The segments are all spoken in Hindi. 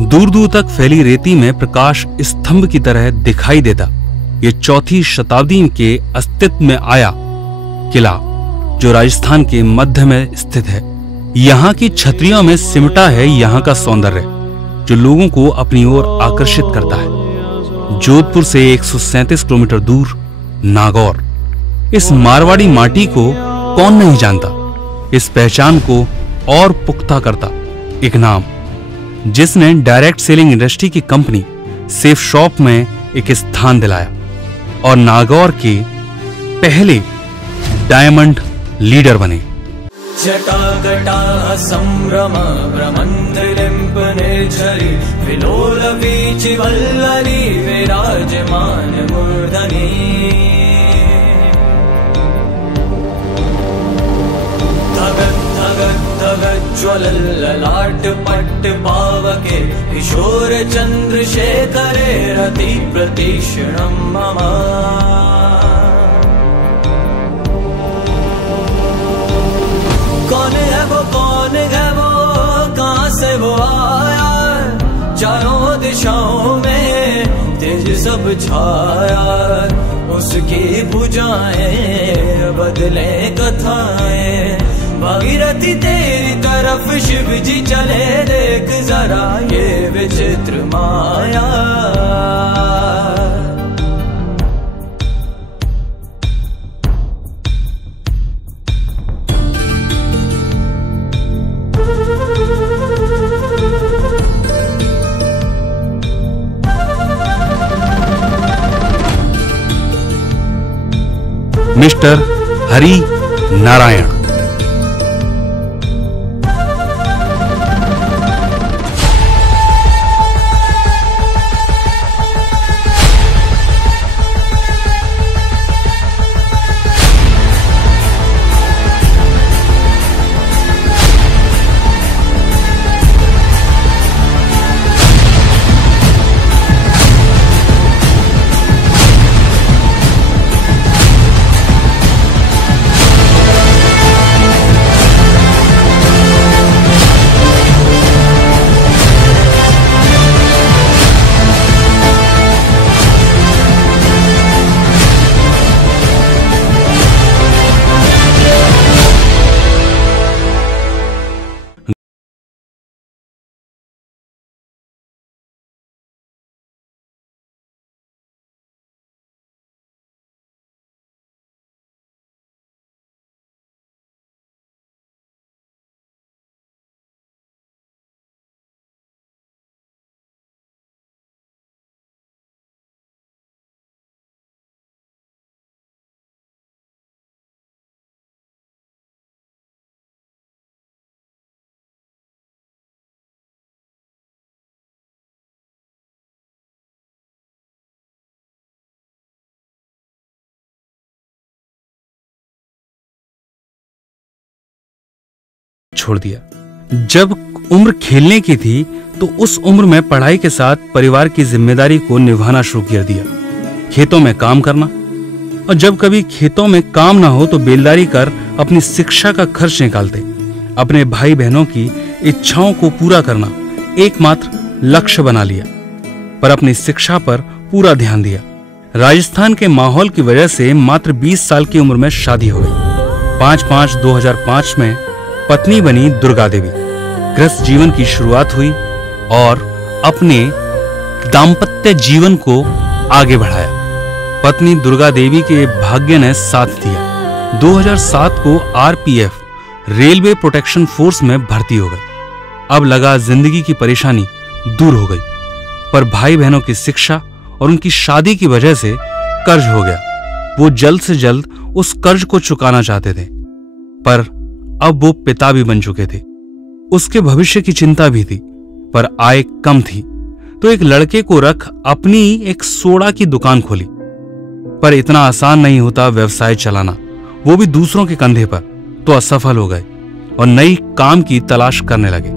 दूर दूर तक फैली रेती में प्रकाश स्तंभ की तरह दिखाई देता ये 4वीं शताब्दी के अस्तित्व में आया किला जो राजस्थान के मध्य में स्थित है। यहाँ की छतरियों में सिमटा है यहाँ का सौंदर्य जो लोगों को अपनी ओर आकर्षित करता है। जोधपुर से 137 किलोमीटर दूर नागौर। इस मारवाड़ी माटी को कौन नहीं जानता। इस पहचान को और पुख्ता करता एक नाम जिसने डायरेक्ट सेलिंग इंडस्ट्री की कंपनी सेफ शॉप में एक स्थान दिलाया और नागौर के पहले डायमंड लीडर बने। जटाकटाः संभ्रम भ्रमन्त्रिलिम्पनिर्झरि विलोलवीचिवल्लरी विराजमान मूर्धनि धगत् धगत् धगत् ज्वलल्ललाट पट्ट पावके किशोर चन्द्रशेखरे रति प्रतीक्षणं मम। कौन है वो कहाँ से वो आया चारों दिशाओं में तेज सब छाया उसकी भुजाएं बदले कथाएं भागीरथी तेरी तरफ शिव जी चले देख जरा ये विचित्र माया। मिस्टर हरि नारायण। छोड़ दिया। जब उम्र खेलने की थी तो उस उम्र में पढ़ाई के साथ परिवार की जिम्मेदारी को निभाना शुरू कर दिया। खेतों में काम करना और जब कभी खेतों में काम ना हो तो बेलदारी कर अपनी शिक्षा का खर्च निकालते। अपने भाई बहनों की इच्छाओं को पूरा करना एकमात्र लक्ष्य बना लिया पर अपनी शिक्षा पर पूरा ध्यान दिया। राजस्थान के माहौल की वजह से मात्र 20 साल की उम्र में शादी हो गई। 5/5/2005 में पत्नी बनी दुर्गा देवी। गृहस्थ जीवन की शुरुआत हुई और अपने दाम्पत्य जीवन को आगे बढ़ाया। पत्नी दुर्गा देवी के भाग्य ने साथ दिया। 2007 को आरपीएफ रेलवे प्रोटेक्शन फोर्स में भर्ती हो गई। अब लगा जिंदगी की परेशानी दूर हो गई पर भाई बहनों की शिक्षा और उनकी शादी की वजह से कर्ज हो गया। वो जल्द से जल्द उस कर्ज को चुकाना चाहते थे पर अब वो पिता भी बन चुके थे। उसके भविष्य की चिंता भी थी पर आय कम थी तो एक लड़के को रख अपनी एक सोडा की दुकान खोली। पर इतना आसान नहीं होता व्यवसाय चलाना, वो भी दूसरों के कंधे पर। तो असफल हो गए और नई काम की तलाश करने लगे।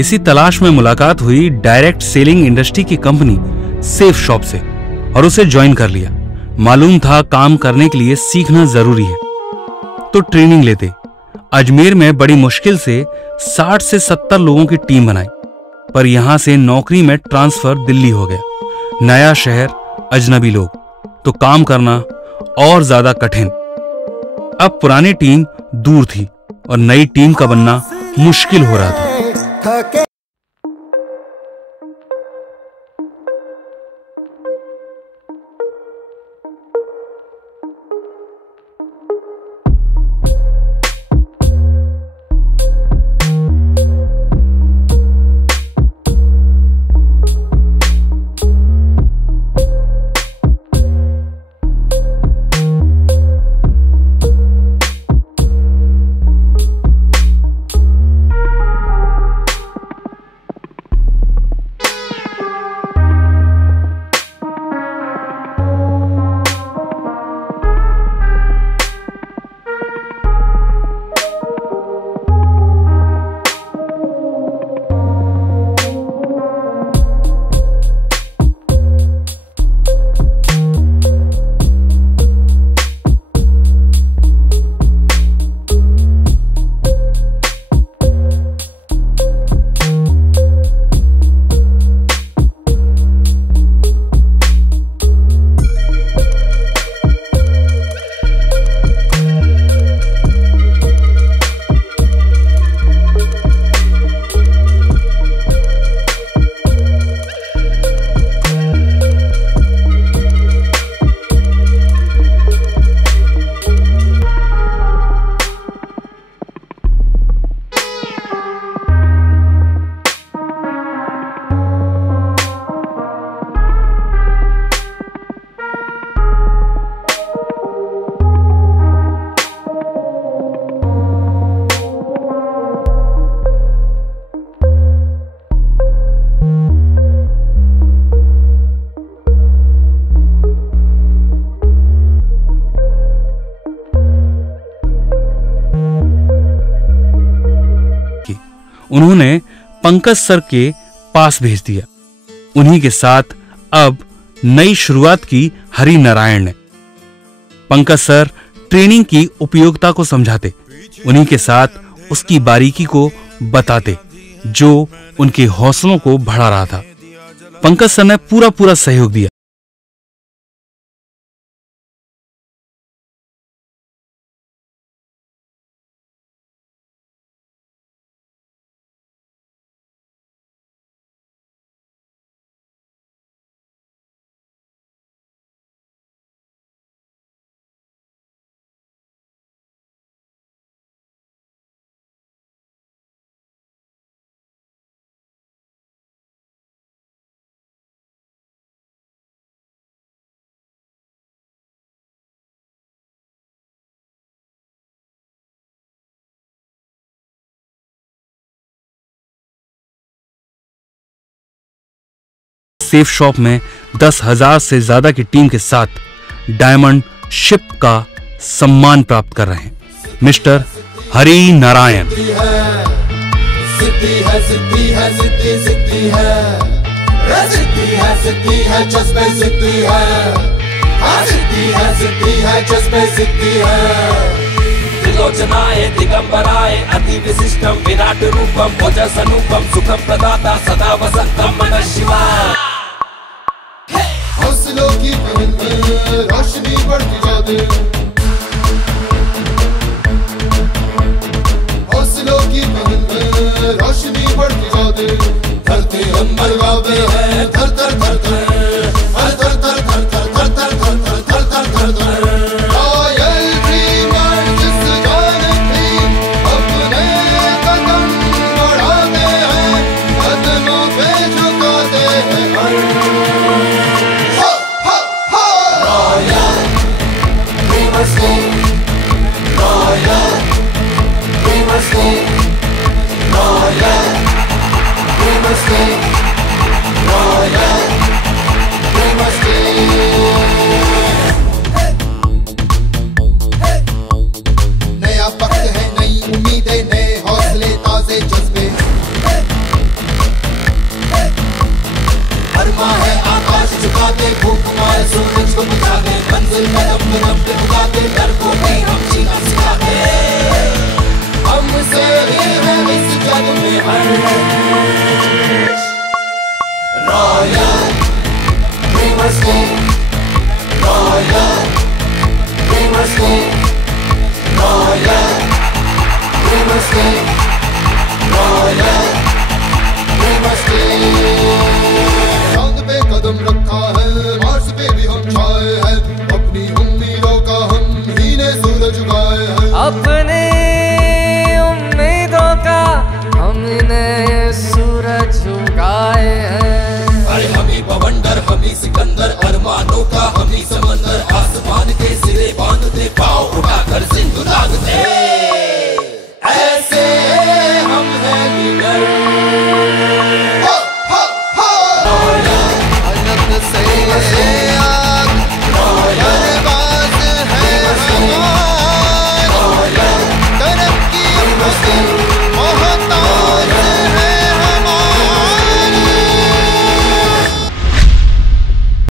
इसी तलाश में मुलाकात हुई डायरेक्ट सेलिंग इंडस्ट्री की कंपनी सेफ शॉप से और उसे ज्वाइन कर लिया। मालूम था काम करने के लिए सीखना जरूरी है तो ट्रेनिंग लेते। अजमेर में बड़ी मुश्किल से 60 से 70 लोगों की टीम बनाई पर यहां से नौकरी में ट्रांसफर दिल्ली हो गया। नया शहर, अजनबी लोग, तो काम करना और ज्यादा कठिन। अब पुरानी टीम दूर थी और नई टीम का बनना मुश्किल हो रहा था। उन्होंने पंकज सर के पास भेज दिया। उन्हीं के साथ अब नई शुरुआत की हरि नारायण ने। पंकज सर ट्रेनिंग की उपयोगिता को समझाते, उन्हीं के साथ उसकी बारीकी को बताते, जो उनके हौसलों को बढ़ा रहा था। पंकज सर ने पूरा सहयोग दिया। सेफ शॉप में 10,000 से ज्यादा की टीम के साथ डायमंड शिप का सम्मान प्राप्त कर रहे हैं मिस्टर हरि नारायण। सिद्धि है, सिद्धि है, सिद्धि सिद्धि है, सिद्धि है, सिद्धि है, जज्बे सिद्धि है, सिद्धि है, सिद्धि है, जज्बे सिद्धि है। त्रिलोचनाय दिगंबराय अति विशिष्टम विराट रूपम ओजस अनुपम सुखम प्रदाता सदा वसंतम नमः शिवाय। हौसलों की पहन में रोशनी बढ़ती जाती, हौसलों की पहन में रोशनी बढ़ती जाती। धरती अंबर गावे है धर धर धर धर धर धर धर धर धर धर धर धर धर धर धर। रॉयल ड्रीमर जिस जान भी अपने कदम बढ़ाते हैं, कदमों पे झुकाते हैं। नया वक्त है, नई उम्मीदें, नए हौसले, ताजे जज्बे। अरमा है आकाश झुकाते, भूख मारे सूरज को बुझाते, मंजिल कदम कदम पे बुलाते, डर को भी हम जीना सिखाते। हमसे ही है इस जग में हर दागते